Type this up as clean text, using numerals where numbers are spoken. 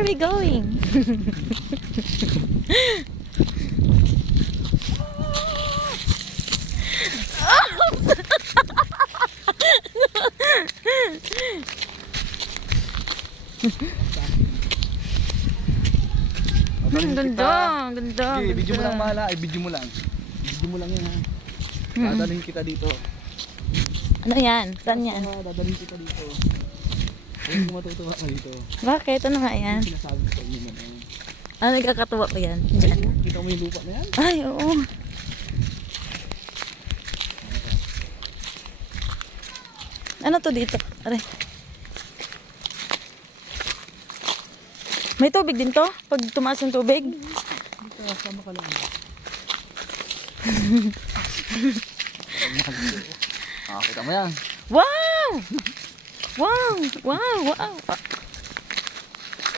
are we going? Ang ganda, ang ganda. Okay, video mo lang mahala. Ay, video mo lang. Video mo lang yan ha. Dadalhin kita dito. Ano yan? Saan yan? Dadalhin kita dito. Ayun kung matutuwa ka dito. Bakit? Ano nga yan? Sinasabi ko sa inyo man. Ano nagkakatuwa ko yan? Diyan. Kita mo yung lupa na yan? Ay, oo. Ano to dito? Aray. May tubig din to? Pag tumaas yung tubig? Dito, sama ka lang. Kita mo yan. Wow! Wow! Wow! Wow!